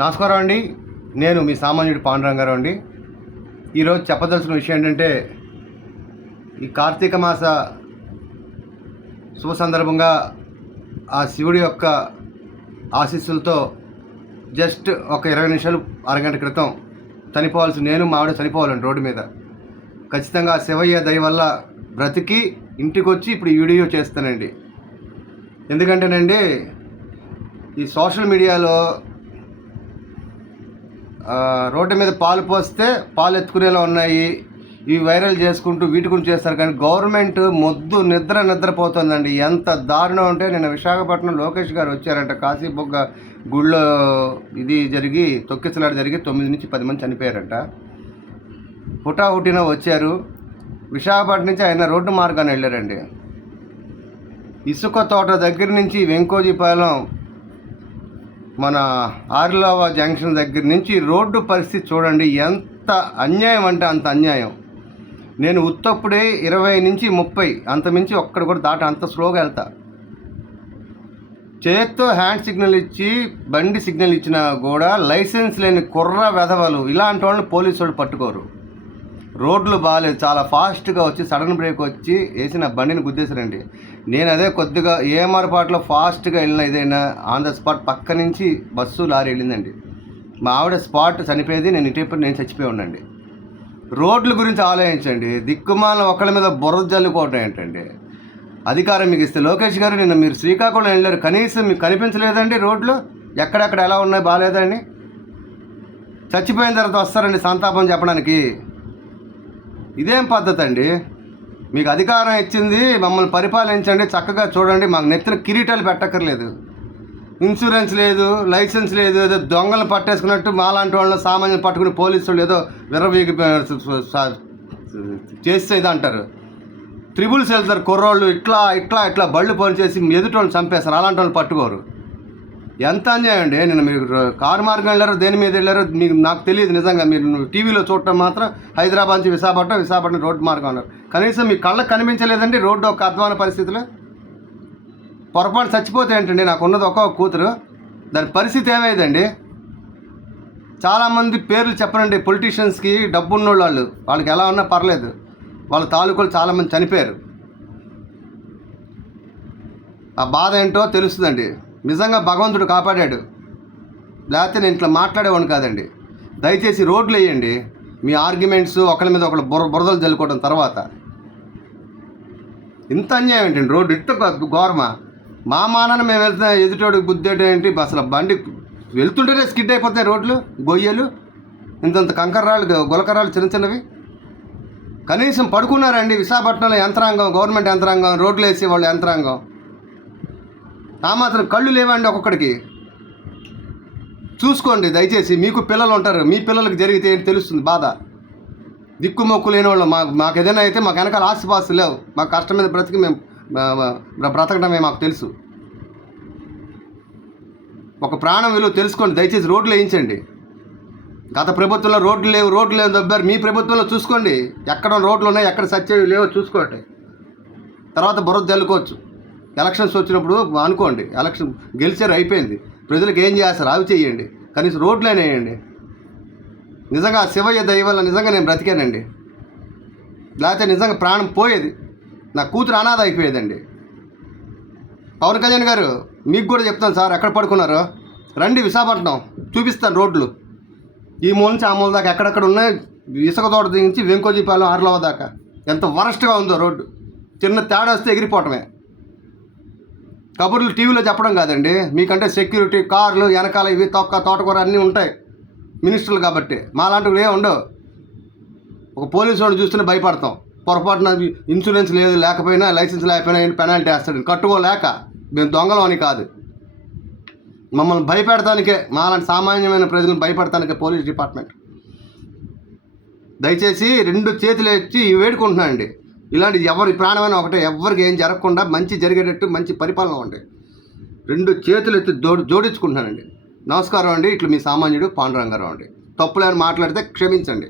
నమస్కారం అండి. నేను మీ సామాన్యుడు పాండురంగారావు అండి. ఈరోజు చెప్పదలసిన విషయం ఏంటంటే, ఈ కార్తీక మాస శుభ సందర్భంగా ఆ శివుడి యొక్క ఆశీస్సులతో జస్ట్ ఒక 20 నిమిషాలు అరగంట క్రితం నేను మా ఆవిడ చనిపోవాలండి రోడ్డు మీద. ఖచ్చితంగా శివయ్య దయ వల్ల బ్రతికి ఇంటికి వచ్చి ఇప్పుడు ఈ వీడియో చేస్తానండి. ఎందుకంటేనండి, ఈ సోషల్ మీడియాలో రోడ్డు మీద పాలు పోస్తే పాలు ఎత్తుకునేలా ఉన్నాయి, ఇవి వైరల్ చేసుకుంటూ వీటి గురించి చేస్తారు. కానీ గవర్నమెంట్ మొద్దు నిద్రపోతుందండి. ఎంత దారుణం అంటే, నిన్న విశాఖపట్నం లోకేష్ గారు వచ్చారంట. కాశీబొగ్గ గుళ్ళో ఇది జరిగి తొక్కిసలాట జరిగి 9 నుంచి 10 మంది చనిపోయారంట. హుటాహుటిన వచ్చారు. విశాఖపట్నం నుంచి ఆయన రోడ్డు మార్గాన్ని వెళ్ళారండి. ఇసుక తోట దగ్గర నుంచి వెంకోజీపాలెం మన ఆర్లవ జంక్షన్ దగ్గర నుంచి రోడ్డు పరిస్థితి చూడండి. ఎంత అన్యాయం అంటే అంత అన్యాయం. నేను ఉత్తప్పుడే 20 నుంచి 30 అంతమించి ఒక్కడ కూడా దాట అంత స్లోగా వెళ్తా. చేత్తో హ్యాండ్ సిగ్నల్ ఇచ్చి బండి సిగ్నల్ ఇచ్చినా కూడా లైసెన్స్ లేని కుర్ర వెధవలు ఇలాంటి వాళ్ళని పోలీసు వాళ్ళు పట్టుకోరు. రోడ్లు బాగాలేదు, చాలా ఫాస్ట్గా వచ్చి సడన్ బ్రేక్ వచ్చి వేసిన బండిని గుద్దేశారండి. నేను అదే కొద్దిగా ఏమరపాట్లో ఫాస్ట్గా వెళ్ళిన ఏదైనా ఆన్ ద స్పాట్ పక్క నుంచి బస్సు లారీ వెళ్ళిందండి. మా ఆవిడ స్పాట్ చనిపోయేది, నేను ఇటు నేను చచ్చిపోయి ఉండండి. రోడ్ల గురించి ఆలోచించండి. దిక్కుమాల ఒకళ్ళ మీద బురద జల్లుకోవటం ఏంటండి? అధికారం మీకు ఇస్తే లోకేష్ గారు నిన్న మీరు శ్రీకాకుళం వెళ్ళారు, కనీసం మీకు కనిపించలేదండి రోడ్లు ఎక్కడెక్కడ ఎలా ఉన్నాయి బాగాలేదండి? చచ్చిపోయిన తర్వాత వస్తారండి సంతాపం చెప్పడానికి. ఇదేం పద్ధతి అండి? మీకు అధికారం ఇచ్చింది, మమ్మల్ని పరిపాలించండి, చక్కగా చూడండి, మాకు నెత్తిన కిరీటాలు పెట్టక్కర్లేదు. ఇన్సూరెన్స్ లేదు, లైసెన్స్ లేదు, ఏదో దొంగలను పట్టేసుకున్నట్టు మాలాంటి వాళ్ళని సామాన్యులు పట్టుకుని పోలీసు వాళ్ళు ఏదో విర్రవీగి చేస్తే ఇది అంటారు. త్రిబుల్స్ వెళ్తారు కుర్రోళ్ళు, ఇట్లా బళ్ళు పని చేసి ఎదుటోళ్ళని చంపేస్తారు. అలాంటి వాళ్ళు పట్టుకోరు. ఎంత అన్యాయం అండి. నేను మీరు కారు మార్గం వెళ్ళారో దేని మీద వెళ్ళారో మీకు నాకు తెలియదు నిజంగా. మీరు టీవీలో చూడటం మాత్రం హైదరాబాద్ నుంచి విశాఖపట్నం రోడ్డు మార్గం అన్నారు. కనీసం మీ కళ్ళకు కనిపించలేదండి రోడ్డు ఒక అధ్వాన పరిస్థితిలో? పొరపాటు చచ్చిపోతే ఏంటండి? నాకు ఉన్నది ఒక కూతురు, దాని పరిస్థితి ఏమైందండి? చాలామంది పేర్లు చెప్పనండి. పొలిటీషియన్స్కి డబ్బున్న వాళ్ళకి ఎలా ఉన్నా పర్లేదు, వాళ్ళ తాలూకులు చాలామంది చనిపోయారు. ఆ బాధ ఏంటో తెలుస్తుందండి. నిజంగా భగవంతుడు కాపాడాడు, లేకపోతే నేను ఇట్లా మాట్లాడేవాడిని కాదండి. దయచేసి రోడ్లు వేయండి. మీ ఆర్గ్యుమెంట్స్ ఒకళ్ళ మీద ఒకళ్ళు బురదలు జల్లుకోవడం తర్వాత ఇంత అన్యాయం ఏంటండి? రోడ్డు ఇంత ఘోరమా? మా మానాన్ని మేము వెళ్తున్నా ఎదుటోడికి గుద్దేయడం ఏంటి? అసలు బండి వెళ్తుంటేనే స్కిడ్ అయిపోతాయి రోడ్లు, గొయ్యలు, ఇంతంత కంకర్రాళ్ళు, గులకర్రాళ్ళు చిన్నవి. కనీసం పడుకున్నారండి విశాఖపట్నంలో యంత్రాంగం, గవర్నమెంట్ యంత్రాంగం, రోడ్లు వేసే వాళ్ళు యంత్రాంగం. ఆ మాత్రం కళ్ళు లేవండి ఒక్కొక్కడికి? చూసుకోండి దయచేసి. మీకు పిల్లలు ఉంటారు, మీ పిల్లలకు జరిగితే ఏంటి తెలుస్తుంది బాధ. దిక్కు మొక్కు లేని వాళ్ళు మాకు ఏదైనా అయితే మాకు వెనకాల ఆస్తిపాస్తులు లేవు. మాకు కష్టం మీద బ్రతికి మేము బ్రతకడమే మాకు తెలుసు. ఒక ప్రాణం విలువ తెలుసుకోండి దయచేసి. రోడ్లు వేయించండి. గత ప్రభుత్వంలో రోడ్లు లేవు దొబ్బారు. మీ ప్రభుత్వంలో చూసుకోండి, ఎక్కడ రోడ్లు ఉన్నాయి, ఎక్కడ సత్యం లేవో చూసుకోండి. తర్వాత బురద జల్లుకోవచ్చు. ఎలక్షన్స్ వచ్చినప్పుడు అనుకోండి, ఎలక్షన్ గెలిచారు, అయిపోయింది. ప్రజలకు ఏం చేస్తారు అవి చేయండి. కనీసం రోడ్లైనా వేయండి. నిజంగా శివయ్య దయ వల్ల నిజంగా నేను బ్రతికానండి, లేకపోతే నిజంగా ప్రాణం పోయేది. నా కూతురు అనాథ అయిపోయేదండి. పవన్ కళ్యాణ్ గారు మీకు కూడా చెప్తాను సార్, ఎక్కడ పడుకున్నారో రండి విశాఖపట్నం, చూపిస్తాను రోడ్లు. ఈ మూల నుంచి ఆ మూల దాకా ఎక్కడెక్కడ ఉన్నాయి. ఇసుక తోట నుంచి వెంకోజీపాలెం ఆర్లవ దాకా ఎంత వరస్ట్గా ఉందో రోడ్డు. చిన్న తేడా వస్తే ఎగిరిపోవటమే. కబుర్లు టీవీలో చెప్పడం కాదండి. మీకంటే సెక్యూరిటీ, కార్లు, వెనకాల ఇవి తోటకూర అన్నీ ఉంటాయి మినిస్టర్లు కాబట్టి. మాలాంటివి ఏ ఉండవు. ఒక పోలీసు వాడు చూస్తూనే భయపడతాం. పొరపాటున ఇన్సూరెన్స్ లేకపోయినా, లైసెన్స్ లేకపోయినా పెనాల్టీ వేస్తాడు. కట్టుకోలేక మేము దొంగలం అని కాదు, మమ్మల్ని భయపెడతానికే, మాలాంటి సామాన్యమైన ప్రజలను భయపెడతానికే పోలీస్ డిపార్ట్మెంట్. దయచేసి 2 చేతులు ఎత్తి వేడుకుంటున్నానండి. ఇలాంటి ఎవరి ప్రాణమైన ఒకటే, ఎవరికి ఏం జరగకుండా మంచి జరిగేటట్టు మంచి పరిపాలన ఉండే 2 చేతులు ఎత్తి జోడించుకుంటున్నానండి. నమస్కారం అండి. ఇట్లా మీ సామాన్యుడు పాండురంగారావు అండి. తప్పులేని మాట్లాడితే క్షమించండి.